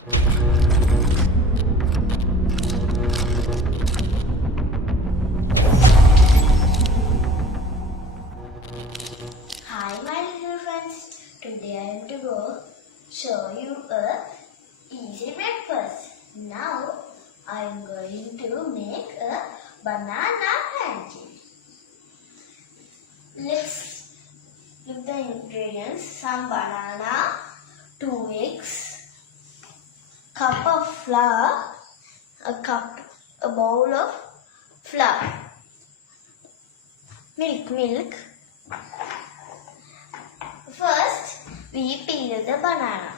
Hi my little friends, today I am to go show you a easy breakfast. Now I am going to make a banana pancake. Let's look the ingredients. Some banana, 2 eggs, cup of flour, a bowl of flour, milk. First, we peel the banana.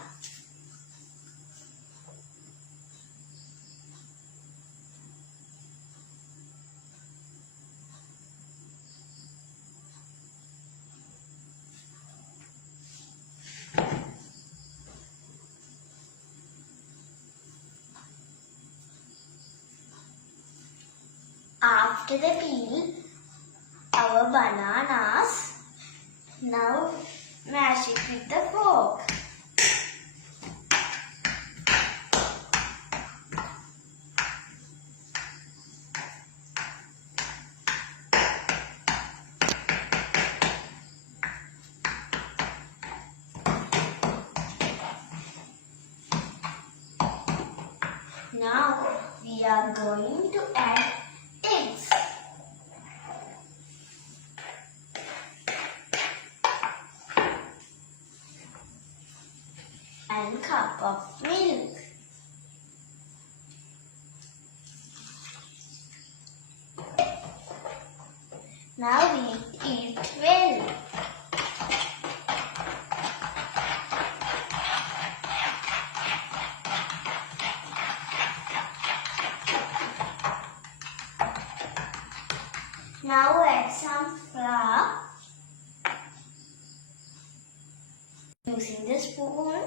After the peel, our bananas, now mash it with the fork. Now we are going to add eggs. And cup of milk. Now we eat well. Now add some flour using the spoon.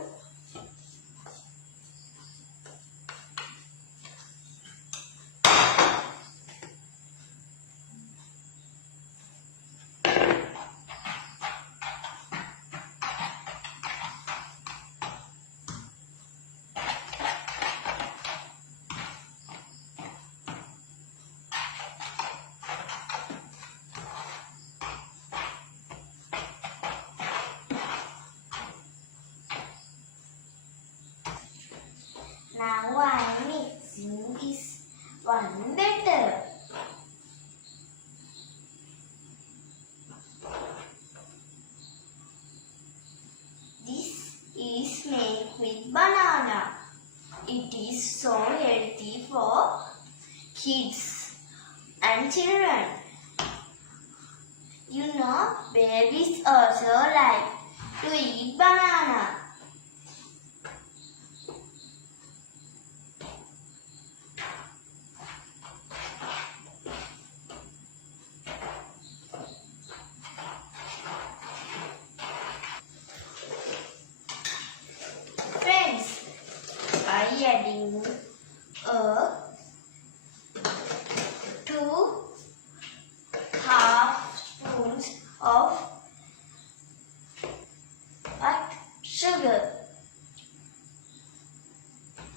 Now I am mixing this one better. This is made with banana. It is so healthy for kids and children. You know, babies also like to eat banana. Friends, by adding 2 half spoons of sugar.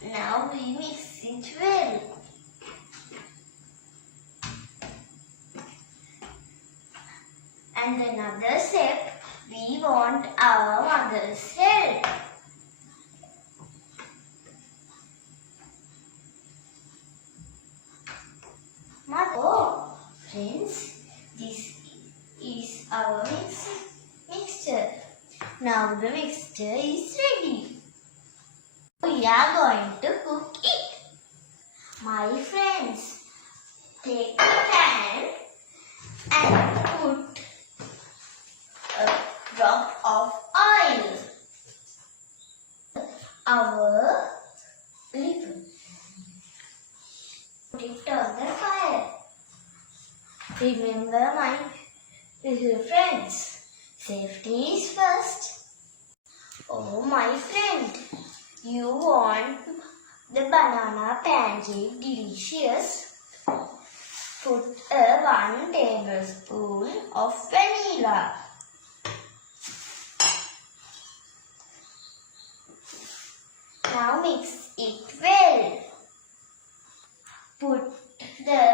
Now we mix it well. And another step, we want our mother's help. Mother, friends, this is our mixture. Now the mixture is ready. We are going to cook it. My friends, take a pan and put a drop of oil. Our liquid. Put it on the fire. Remember, my little friends, safety is first. Oh my friend, you want the banana pancake delicious? Put a 1 tablespoon of vanilla. Now mix it well. Put the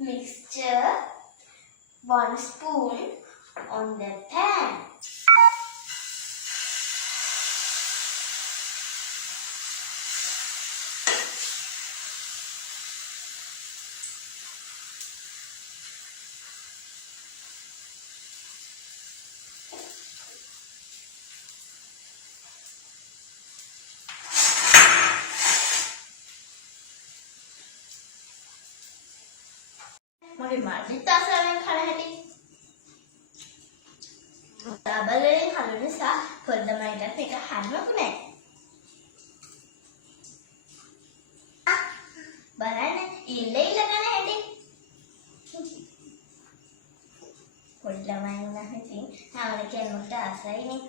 mixture 1 spoon on the pan. मग माझी तासाने खाण्यासाठी दाबलेले खालूनसा फळदमाईला ते का हालमक नाही बनाने इले लगाने हंडी फळदमाईला नाही ती हावले केल मग तासाई नाही